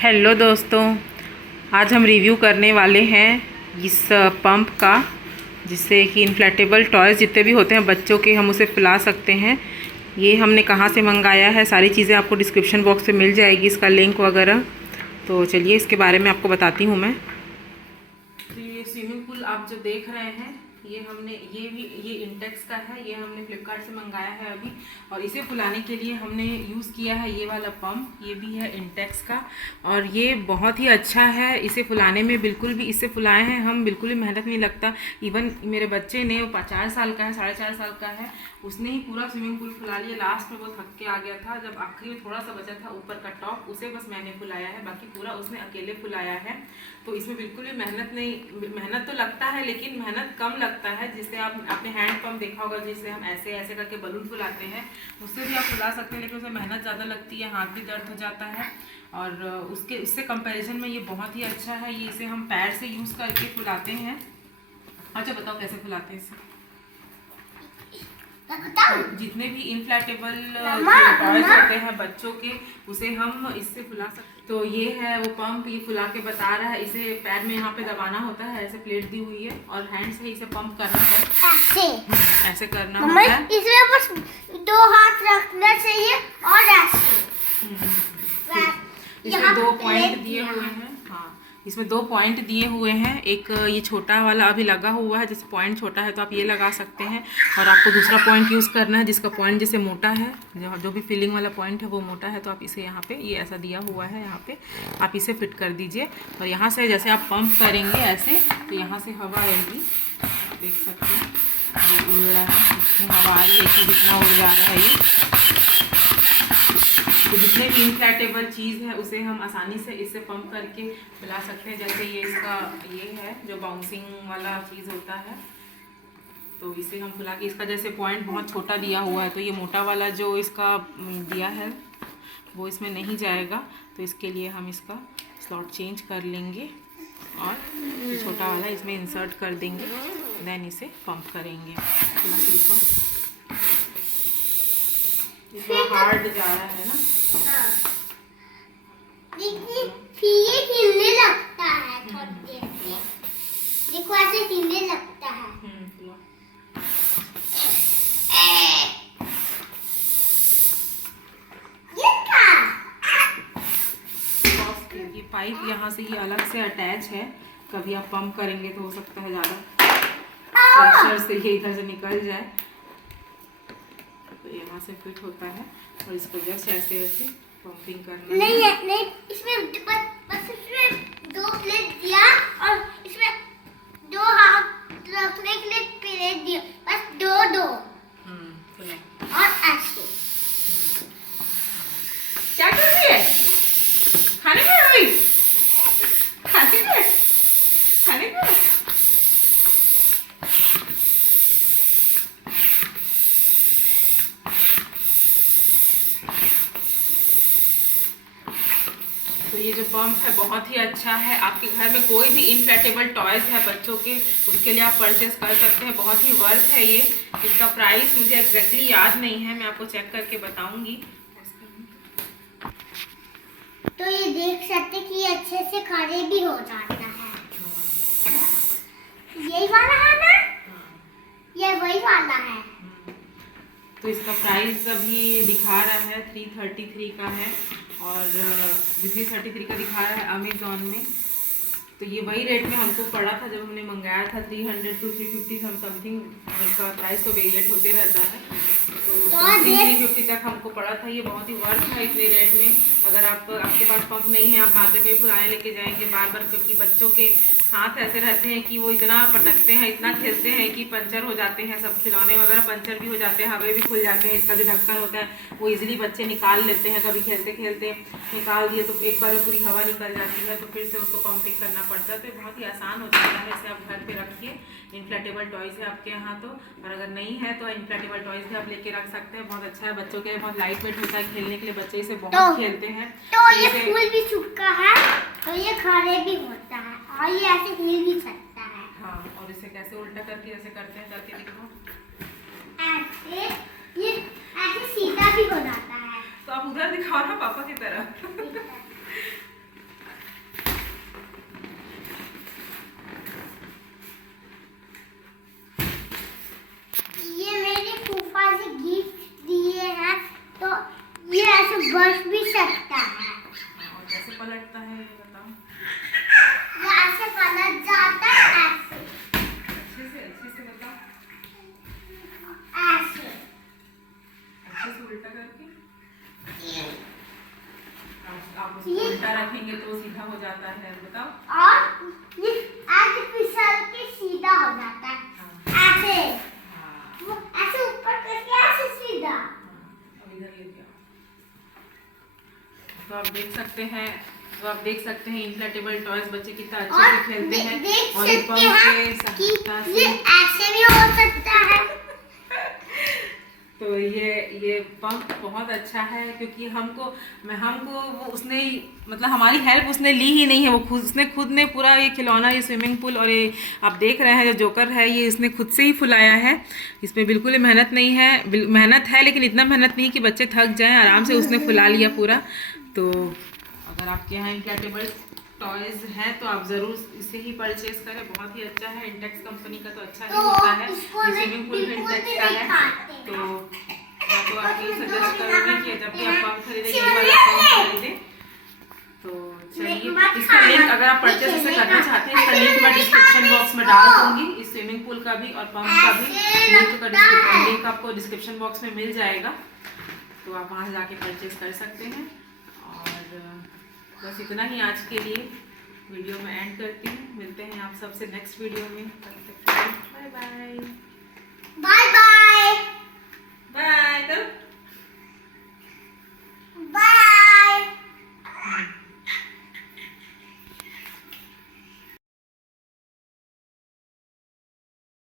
Hello दोस्तों, आज हम रिव्यू करने वाले हैं इस पंप का, जिससे कि इन्फ्लेटेबल टॉयज़ जितने भी होते हैं बच्चों के, हम उसे फुला सकते हैं। ये हमने कहाँ से मंगाया है, सारी चीज़ें आपको डिस्क्रिप्शन बॉक्स में मिल जाएगी, इसका लिंक वगैरह। तो चलिए इसके बारे में आपको बताती हूँ मैं। तो ये स्विमिंग पूल आप जो देख रहे हैं, ये इंटेक्स का है। ये हमने फ्लिपकार्ट से मंगाया है अभी, और इसे फुलाने के लिए हमने यूज़ किया है ये वाला पंप। ये भी है इंटेक्स का, और ये बहुत ही अच्छा है। इसे फुलाने में बिल्कुल भी, इससे फुलाए हैं हम, बिल्कुल भी मेहनत नहीं लगता। इवन मेरे बच्चे ने, वो 4 साल का है, 4.5 साल का है, उसने ही पूरा स्विमिंग पूल फुला लिया। लास्ट में वो थक के आ गया था, जब आखिरी में थोड़ा सा बचा था ऊपर का टॉप, उसे बस मैंने फुलाया है, बाकी पूरा उसने अकेले फुलाया है। तो इसमें बिल्कुल भी मेहनत तो लगता है, लेकिन मेहनत कम लगता है। जिससे आप आपने हैंड पंप देखा होगा, जिससे हम ऐसे ऐसे करके बलून फुलाते हैं, उससे भी आप फुला सकते हैं, लेकिन उसमें मेहनत ज़्यादा लगती है, हाथ भी दर्द हो जाता है। और उससे कंपैरिजन में ये बहुत ही अच्छा है। ये इसे हम पैर से यूज़ करके फुलाते हैं। अच्छा बताओ कैसे फुलाते हैं इसे? तो जितने भी इन्फ्लेटेबल टॉयज होते हैं बच्चों के, उसे हम इससे फुला सकते हैं। तो ये है वो पंप, ये फुला के बता रहा है। इसे पैर में यहाँ पे दबाना होता है, ऐसे प्लेट दी हुई है, और हैंड से इसे पंप करना है, ऐसे करना होता है। इसमें बस 2 हाथ रखना चाहिए और ऐसे। इसमें 2 पॉइंट दिए हुए हैं। हाँ, इसमें 2 पॉइंट दिए हुए हैं। एक ये छोटा वाला अभी लगा हुआ है, जैसे पॉइंट छोटा है तो आप ये लगा सकते हैं, और आपको दूसरा पॉइंट यूज़ करना है जिसका पॉइंट जैसे मोटा है, जो भी फिलिंग वाला पॉइंट है वो मोटा है, तो आप इसे यहाँ पे, ये ऐसा दिया हुआ है, यहाँ पे आप इसे फिट कर दीजिए। और यहाँ से जैसे आप पंप करेंगे ऐसे, तो यहाँ से हवा आएगी, देख सकते हैं ये उड़ रहा है, इसमें हवा आ रही है, इसमें जितना उड़ जा रहा है ये। तो जितने भी इन्फ्लेटेबल चीज़ है उसे हम आसानी से इससे पंप करके फुला सकते हैं। जैसे ये इसका ये है जो बाउंसिंग वाला चीज़ होता है, तो इसे हम फुला के, इसका जैसे पॉइंट बहुत छोटा दिया हुआ है, तो ये मोटा वाला जो इसका दिया है वो इसमें नहीं जाएगा। तो इसके लिए हम इसका स्लॉट चेंज कर लेंगे, और ये छोटा वाला इसमें इंसर्ट कर देंगे, देन इसे पंप करेंगे। थोड़ा हार्ड जा रहा है ना। हाँ। देखिए ये हिलने लगता है थोड़ी देर में, देखो ऐसे हिलने लगता है। ये पाइप यहाँ से ये अलग से अटैच है, कभी आप पंप करेंगे तो हो सकता है ज़्यादा प्रेशर से ये इधर से निकल जाए, तो यहाँ से फिट होता है, और इसको जस्ट ऐसे ऐसे पंपिंग करना नहीं है, नहीं इसमें बस इसमें 2 प्लेट दिया, और इसमें 2 हाथ रखने के लिए प्लेट दिया, बस 2 और ऐसे। क्या कर रही है? खाने में हुई? खाने में? खाने में? तो ये जो पंप है बहुत ही अच्छा है। आपके घर में कोई भी इन्फ्लेटेबल टॉयज है बच्चों के, उसके लिए आप परचेस कर सकते हैं। बहुत ही वर्थ है ये। इसका प्राइस मुझे एग्जैक्टली याद नहीं है, मैं आपको चेक करके बताऊंगी। तो ये देख सकते कि ये अच्छे से खड़े भी हो जाता है। यही वाला है ना? ये वही वाला है। तो इसका प्राइस अभी दिखा रहा है 333 का है, और 333 का दिखा रहा है अमेज़ॉन में। तो ये वही रेट में हमको पड़ा था जब हमने मंगाया था, 300 to 350 समथिंग। इसका प्राइस तो वेरिएट होते रहता है, तो 350 तक हमको पड़ा था। ये बहुत ही वर्थ है इतने रेट में। अगर आपके पास पंप नहीं है, आप मार्केट में फुलाने लेके जाएंगे बार बार, क्योंकि बच्चों के हाथ ऐसे रहते हैं कि वो इतना पटकते हैं, इतना खेलते हैं कि पंचर हो जाते हैं, सब खिलौने वगैरह पंचर भी हो जाते हैं, हवे भी खुल जाते हैं। इसका जो ढक्कन होता है वो इजीली बच्चे निकाल लेते हैं, कभी खेलते खेलते निकाल दिए तो एक बार पूरी हवा निकल जाती है, तो फिर से उसको पंपिंग करना पड़ता है। तो बहुत ही आसान हो जाता है। इसे आप घर पे रखिए। इन्फ्लेटेबल टॉयज़ है आपके यहाँ तो, और अगर नहीं है तो इन्फ्लेटेबल टॉयज़ भी आप लेके रख सकते हैं। बहुत अच्छा है बच्चों के लिए, बहुत लाइट वेट होता है खेलने के लिए, बच्चे इसे बहुत खेलते हैं। तो ये फूल भी सूखा है, तो ये खड़े भी होता है, और ये ऐसे हिल भी सकता है। हाँ, और इसे कैसे उल्टा करके जैसे करते हैं करके दिखाओ। ऐसे ये ऐसे सीधा भी हो जाता है। तो आप उधर दिखाओ ना पापा की तरफ। आप उसको उल्टा रखेंगे तो सीधा हो जाता है, बताओ। और ये ऐसे फिसल के सीधा हो जाता है, ऐसे ऐसे ऊपर करके ऐसे सीधा। अब इधर लेके आओ। तो आप देख सकते हैं इन्फ्लेटेबल टॉयज बच्चे कितना अच्छे से खेलते हैं और ये पंप के सहायता से ये ऐसे भी हो सकता है। तो ये पंप बहुत अच्छा है क्योंकि हमको वो उसने मतलब हमारी हेल्प उसने ली ही नहीं है, वो उसने खुद ने पूरा ये खिलौना, ये स्विमिंग पूल और ये आप देख रहे हैं जो जोकर है ये इसने खुद से ही फुलाया है। इसमें बिल्कुल मेहनत नहीं है, मेहनत है लेकिन इतना मेहनत नहीं कि बच्चे थक जाएं, आराम से उसने फुला लिया पूरा। तो अगर आपके यहाँ इन्फ्लेटेबल टॉयज हैं तो आप ज़रूर इसे ही परचेज करें, बहुत ही अच्छा है। इंटेक्स कंपनी का तो अच्छा ही होता है, स्विमिंग पूल भी इंटेक्स का है। तो मैं तो आपको ये सजेस्ट करूँगी कि जब भी आप पंप खरीदें ये वाला पंप खरीदें। तो चलिए इसका लिंक अगर आप परचेज इसे करना चाहते हैं इसका लिंक मैं डिस्क्रिप्शन बॉक्स में डाल दूँगी, इस स्विमिंग पूल का भी और पंप का भी लिंक आपको डिस्क्रिप्शन बॉक्स में मिल जाएगा, तो आप वहाँ जाके परचेज कर सकते हैं। और बस इतना ही आज के लिए वीडियो में एंड करती हूँ। मिलते हैं आप सबसे नेक्स्ट वीडियो में, तब तक बाय बाय। Bye bye.